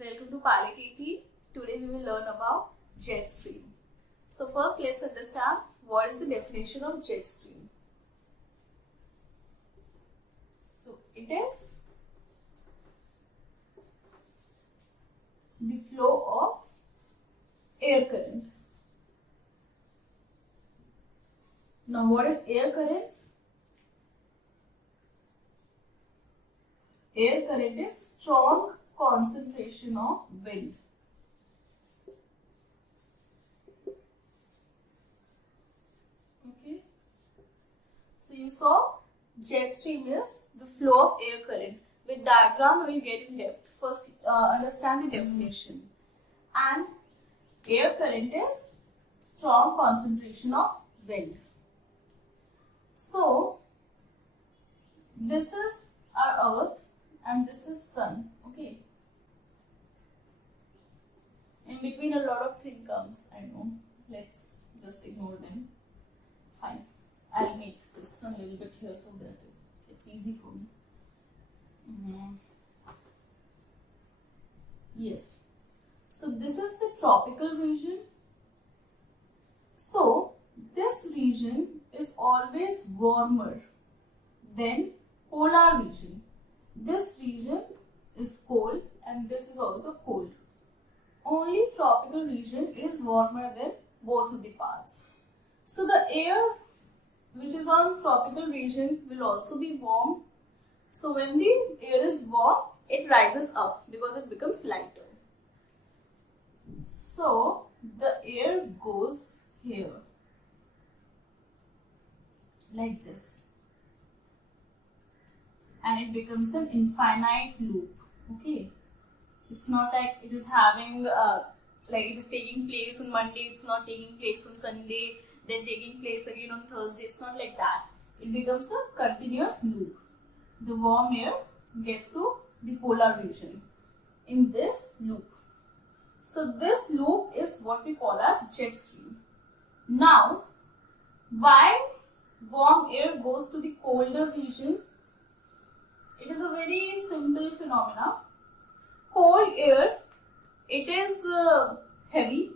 Welcome to Pilot 80. Today we will learn about jet stream. So first let's understand what is the definition of jet stream. So it is the flow of air current. Now what is air current? Air current is strong concentration of wind. Okay. So you saw jet stream is the flow of air current. With diagram we will get in depth. First understand the definition. And air current is strong concentration of wind. So this is our earth and this is sun. Okay. In between a lot of things comes, I know. Let's just ignore them. Fine. I'll make this a little bit here so that it's easy for me. Yes. So this is the tropical region. So this region is always warmer than polar region. This region is cold and this is also cold. Only tropical region is warmer than both of the parts. So the air which is on tropical region will also be warm. So when the air is warm, it rises up because it becomes lighter. So the air goes here like this. And it becomes an infinite loop. Okay. It's not like it is having, like it is taking place on Monday, it's not taking place on Sunday, then taking place again on Thursday. It's not like that. It becomes a continuous loop. The warm air gets to the polar region in this loop. So this loop is what we call as jet stream. Now, why warm air goes to the colder region? It is a very simple phenomena. Cold air, it is heavy,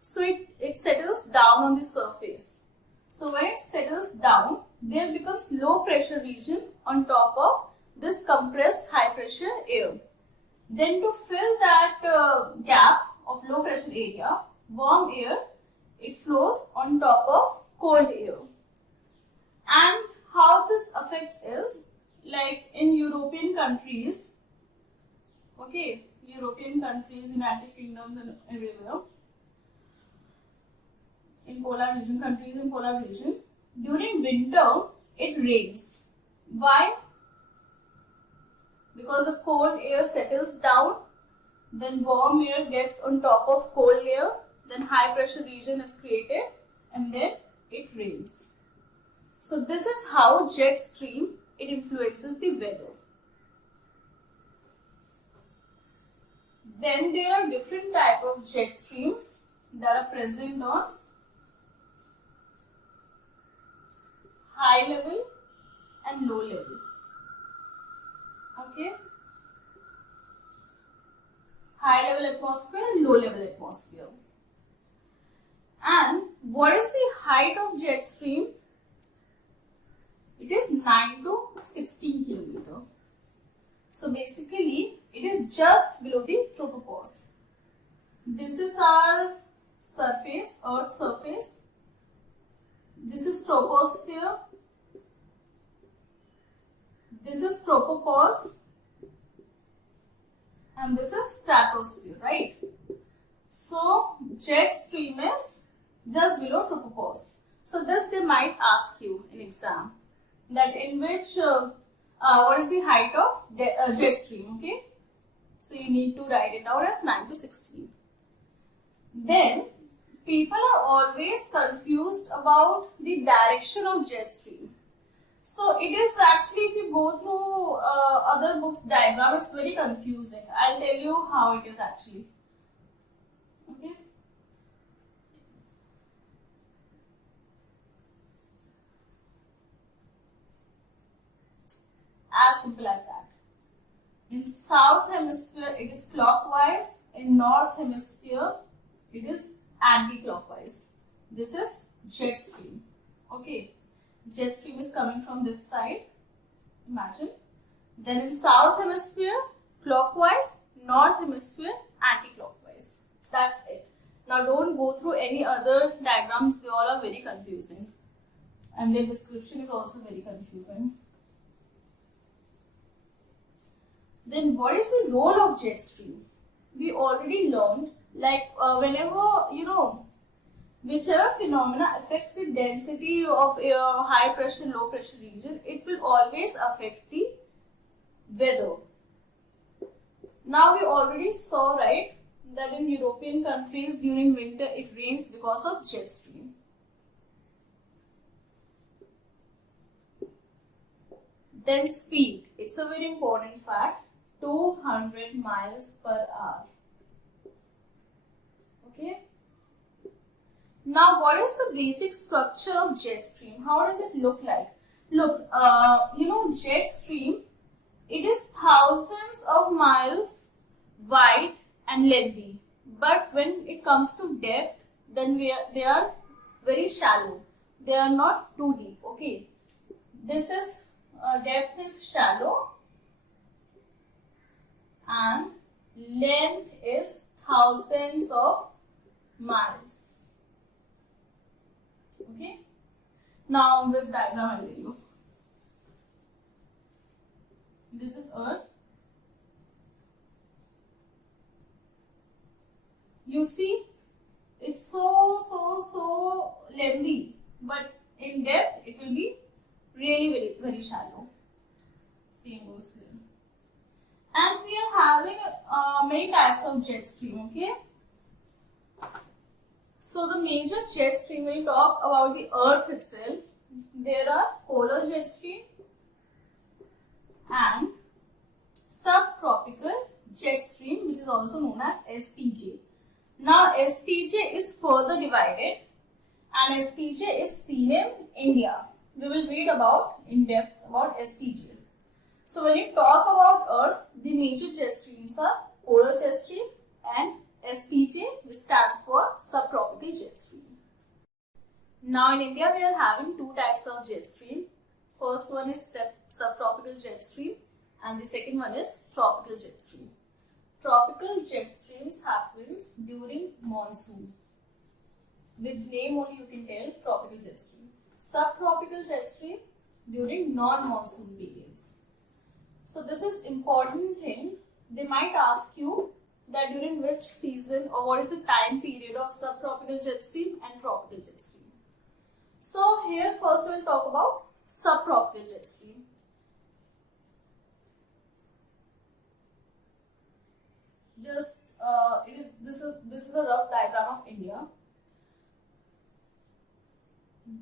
so it settles down on the surface. So when it settles down, there becomes low pressure region on top of this compressed high pressure air. Then to fill that gap of low pressure area, warm air, it flows on top of cold air. And how this affects is, like in European countries, okay, European countries, United Kingdom and everywhere, in polar region, countries in polar region, during winter, it rains. Why? Because the cold air settles down, then warm air gets on top of cold air, then high pressure region is created, and then it rains. So this is how jet stream, it influences the weather. Then there are different type of jet streams that are present on high level and low level. Okay. High level atmosphere and low level atmosphere. And what is the height of jet stream? It is 9 to 16 km. So basically, it is just below the tropopause. This is our surface, Earth's surface. This is troposphere. This is tropopause. And this is stratosphere, right? So, jet stream is just below tropopause. So, this they might ask you in exam. That in which, what is the height of jet stream, okay? So, you need to write it down as 9 to 16. Then, people are always confused about the direction of jet stream. So, it is actually, if you go through other books diagram, it's very confusing. I'll tell you how it is actually. Okay? As simple as that. In south hemisphere it is clockwise, in north hemisphere it is anti-clockwise. This is jet stream. Okay, jet stream is coming from this side, imagine. Then in south hemisphere clockwise, north hemisphere anti-clockwise. That's it. Now don't go through any other diagrams, they all are very confusing. And their description is also very confusing. Then what is the role of jet stream? We already learned, like whenever, whichever phenomena affects the density of a high pressure, low pressure region, it will always affect the weather. Now we already saw, right, that in European countries during winter it rains because of jet stream. Then speed, it's a very important fact, 200 miles per hour. Okay. Now what is the basic structure of jet stream? How does it look like? Look, jet stream, it is thousands of miles wide and lengthy. But when it comes to depth, then they are very shallow. They are not too deep. Okay. This is depth is shallow and length is thousands of miles. Okay. Now with diagram I will tell you. This is Earth. You see, it's so lengthy, but in depth it will be really very shallow. Same goes here. And we are having many types of jet stream. Okay. So the major jet stream, when we talk about the Earth itself, there are polar jet stream and subtropical jet stream, which is also known as STJ. Now STJ is further divided and STJ is seen in India. We will read about in depth about STJ. So when you talk about Earth, the major jet streams are polar jet stream and STJ, which stands for subtropical jet stream. Now in India we are having two types of jet stream. First one is subtropical jet stream and the second one is tropical jet stream. Tropical jet streams happens during monsoon. With name only you can tell tropical jet stream. Subtropical jet stream during non-monsoon periods. So this is important thing. They might ask you that during which season or what is the time period of subtropical jet stream and tropical jet stream. So here first we'll talk about subtropical jet stream. Just this is a rough diagram of India.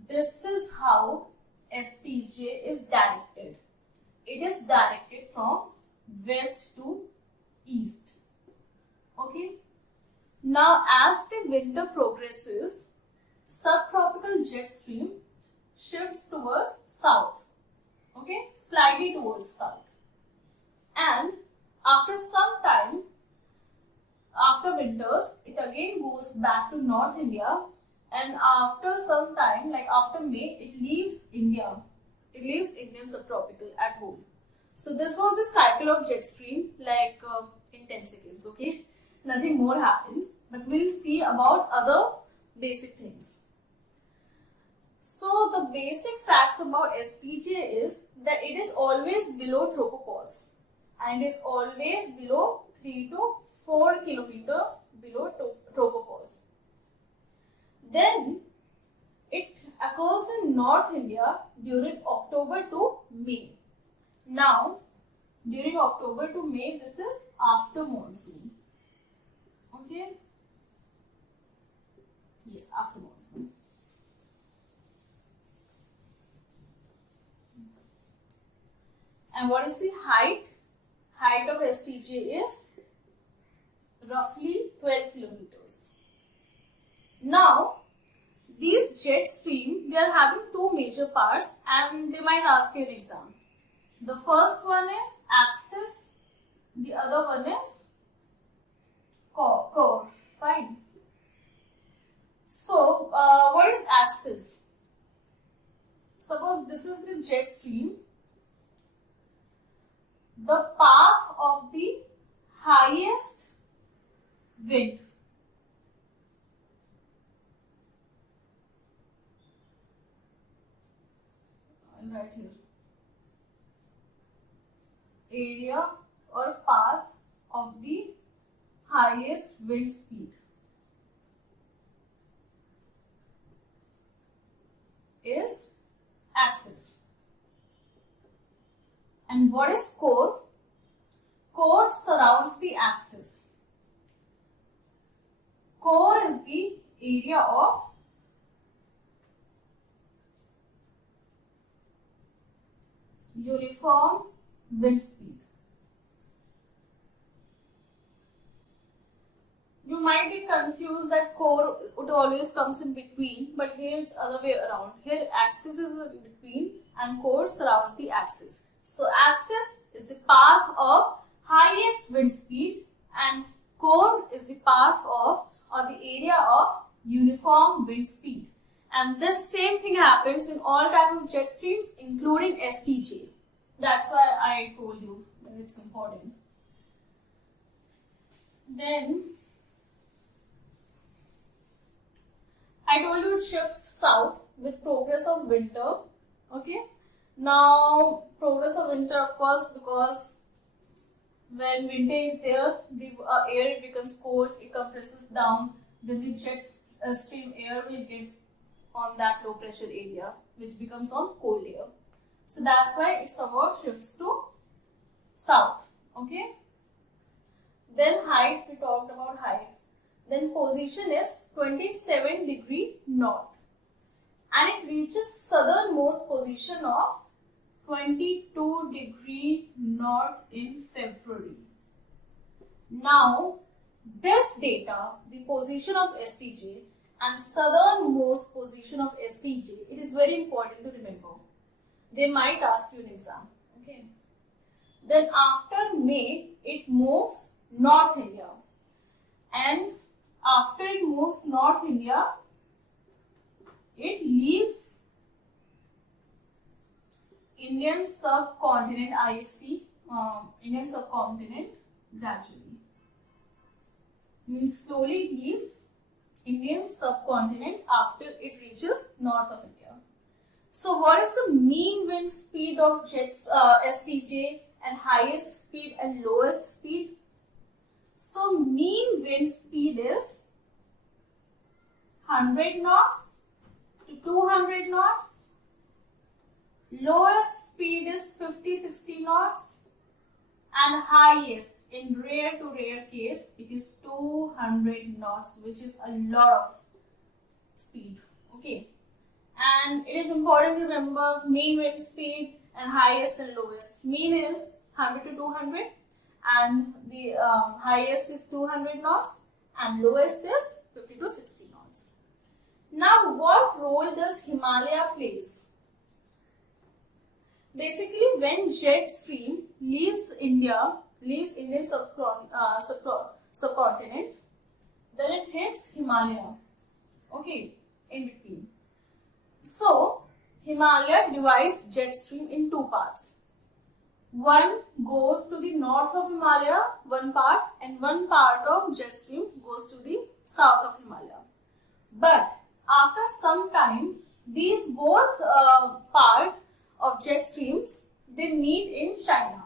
This is how STJ is directed. It is directed from west to east. Okay. Now as the winter progresses, subtropical jet stream shifts towards south. Okay, slightly towards south. And after some time, after winters, it again goes back to North India, and after some time, like after May, it leaves India. It leaves Indian subtropical at home. So this was the cycle of jet stream, like in 10 seconds, okay? Nothing more happens, but we'll see about other basic things. So the basic facts about STJ is that it is always below tropopause and is always below 3 to 4 kilometer below tropopause. Then it occurs in North India during October to May. Now during October to May, this is after monsoon. Okay. Yes, after monsoon. And what is the height? Height of STJ is roughly 12 kilometers. Now, these jet stream, they are having two major parts and they might ask you an exam. The first one is axis other one is core. Fine. So, what is axis? Suppose this is the jet stream. The path of the highest wind. Right here. Area or path of the highest wind speed is axis. And what is core? Core surrounds the axis. Core is the area of uniform wind speed. You might get confused that core would always comes in between, but here it's other way around. Here axis is in between and core surrounds the axis. So axis is the path of highest wind speed and core is the path of or the area of uniform wind speed. And this same thing happens in all type of jet streams including STJ. That's why I told you that it's important. Then I told you it shifts south with progress of winter. Okay. Now progress of winter, of course, because when winter is there, the air becomes cold, it compresses down, then the jet stream air will get on that low pressure area, which becomes on cold air. So that's why it somewhat shifts to south. Okay. Then height, we talked about height. Then position is 27 degree north. And it reaches southernmost position of 22 degree north in February. Now, this data, the position of STJ and southernmost position of STJ, it is very important to remember. They might ask you in exam. Okay. Then after May, it moves North India. And after it moves North India, it leaves Indian subcontinent, Indian subcontinent gradually. Means slowly it leaves Indian subcontinent after it reaches north of India. So what is the mean wind speed of jets, STJ, and highest speed and lowest speed? So mean wind speed is 100 knots to 200 knots. Lowest speed is 50-60 knots. And highest, in rare to rare case, it is 200 knots, which is a lot of speed. Okay. And it is important to remember mean wind speed and highest and lowest. Mean is 100 to 200 and the highest is 200 knots and lowest is 50 to 60 knots. Now, what role does Himalaya plays? Basically, when jet stream leaves Indian subcontinent, then it hits Himalaya. Okay, in between. So, Himalaya divides jet stream in two parts. One goes to the north of Himalaya, one part, and one part of jet stream goes to the south of Himalaya. But after some time, these both part of jet streams, they meet in China.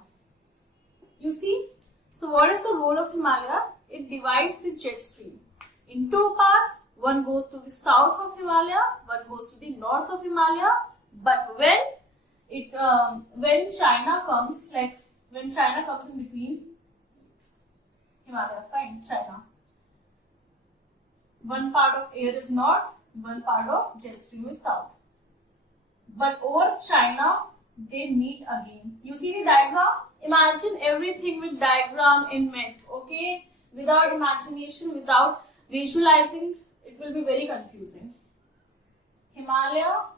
You see? So what is the role of Himalaya? It divides the jet stream in two parts. One goes to the south of Himalaya, one goes to the north of Himalaya. But when China comes, when China comes in between Himalaya, fine, China. One part of air is north, one part of jet stream is south. But over China, they meet again. You see the diagram? Imagine everything with diagram in ment, okay? Without imagination, without visualizing, it will be very confusing. Himalaya,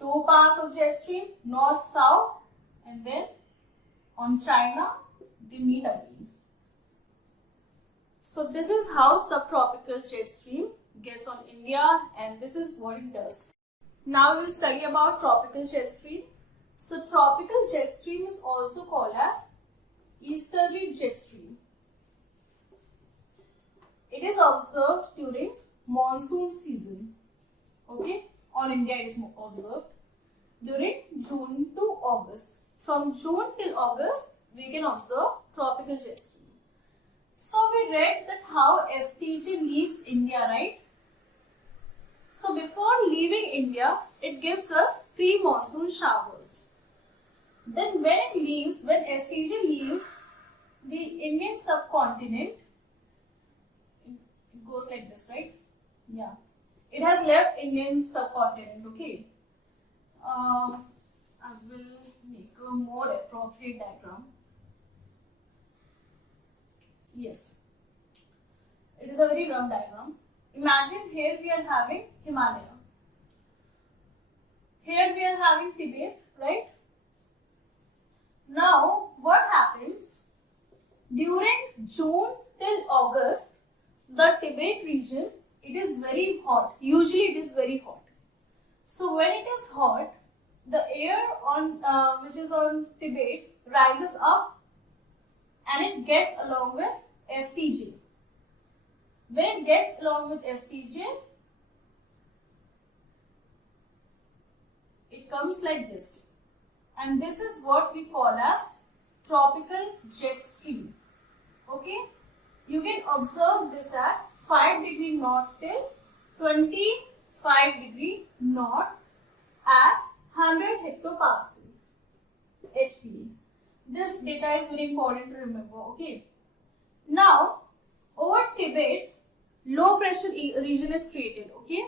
two parts of jet stream, north, south, and then on China, they meet again. So this is how subtropical jet stream gets on India, and this is what it does. Now we will study about tropical jet stream. So tropical jet stream is also called as easterly jet stream. It is observed during monsoon season. Okay, on India it is observed during June to August. From June till August, we can observe tropical jet stream. So we read that how STJ leaves India, right? So before leaving India, it gives us pre-monsoon showers. Then when STJ leaves the Indian subcontinent, it goes like this, right? Yeah. It has left Indian subcontinent, okay? I will make a more appropriate diagram. Yes. It is a very rough diagram. Imagine here we are having Himalaya. Here we are having Tibet, right? Now, what happens? During June till August, the Tibet region, it is very hot. Usually it is very hot. So when it is hot, the air on which is on Tibet rises up and it gets along with STJ. When it gets along with STJ, it comes like this. And this is what we call as tropical jet stream. Okay? You can observe this at 5 degree north till 25 degree north at 100 hectopascals HPA. This data is very important to remember. Okay? Now, over Tibet, low pressure region is created. Okay?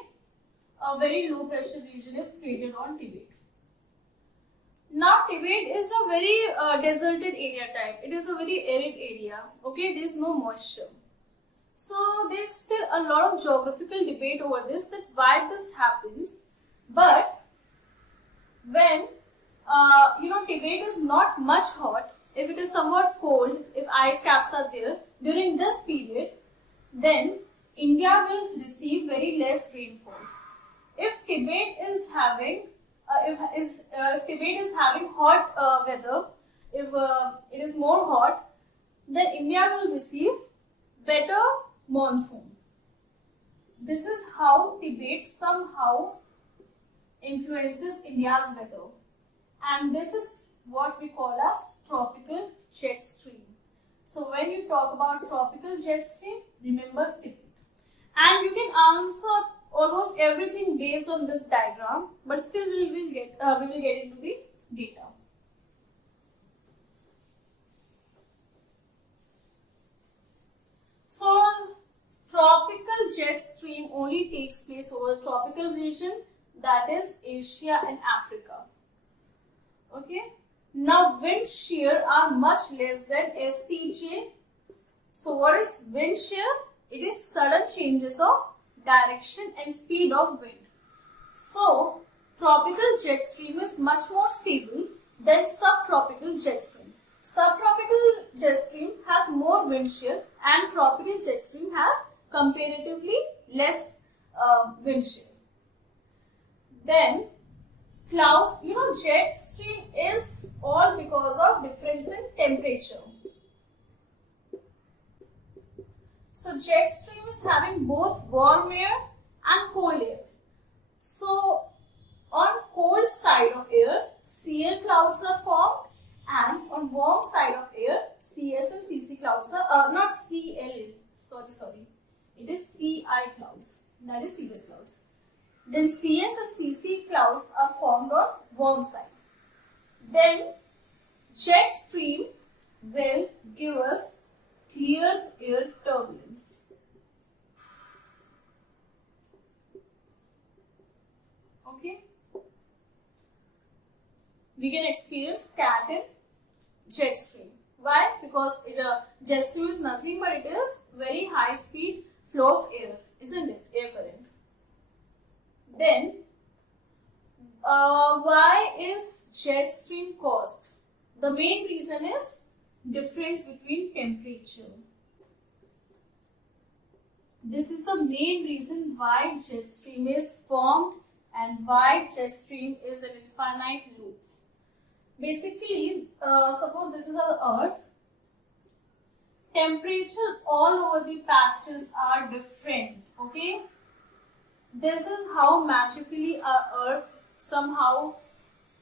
A very low pressure region is created on Tibet. Now, Tibet is a very deserted area type. It is a very arid area. Okay? There is no moisture. So, there is still a lot of geographical debate over this, that why this happens. But, when, Tibet is not much hot, if it is somewhat cold, if ice caps are there, during this period, then India will receive very less rainfall. If Tibet is having if Tibet is having hot weather, if it is more hot, then India will receive better monsoon. This is how Tibet somehow influences India's weather, and this is what we call as tropical jet stream. So when you talk about tropical jet stream, remember Tibet. And you can answer almost everything based on this diagram, but still we will get into the data. So tropical jet stream only takes place over tropical region, that is Asia and Africa. Okay. Now wind shear are much less than STJ. So what is wind shear? It is sudden changes of direction and speed of wind. So tropical jet stream is much more stable than subtropical jet stream. Subtropical jet stream has more wind shear and tropical jet stream has comparatively less wind shear. Then clouds, jet stream is all because of difference in temperature. So jet stream is having both warm air and cold air. So on cold side of air, CL clouds are formed, and on warm side of air, CS and CC clouds are not CL. Sorry. It is CI clouds. That is cirrus clouds. Then CS and CC clouds are formed on warm side. Then jet stream will give us clear air turbulence. Okay. We can experience cat in jet stream. Why? Because jet stream is nothing but it is very high speed flow of air, isn't it? Air current. Then, why is jet stream caused? The main reason is difference between temperature. This is the main reason why jet stream is formed and why jet stream is an infinite loop. Basically, suppose this is our earth. Temperature all over the patches are different, okay? This is how magically our earth somehow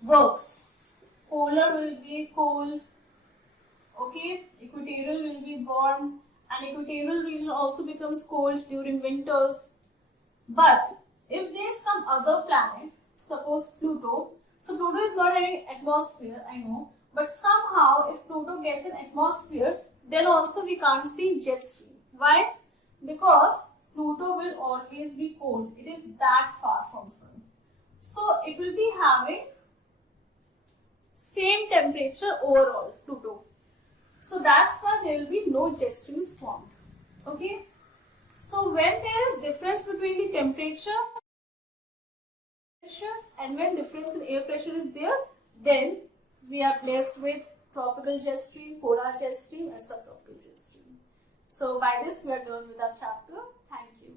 works. Polar will be cold, okay? Equatorial will be warm, and equatorial region also becomes cold during winters. But if there is some other planet, suppose Pluto, so Pluto is not having atmosphere, I know, but somehow if Pluto gets an atmosphere, then also we can't see jet stream. Why? Because Pluto will always be cold. It is that far from Sun. So it will be having same temperature overall, Pluto. So that's why there will be no jet streams formed. Okay. So when there is difference between the temperature and when difference in air pressure is there, then we are blessed with tropical jet stream, polar jet stream and subtropical jet stream. So by this we are done with our chapter. Thank you.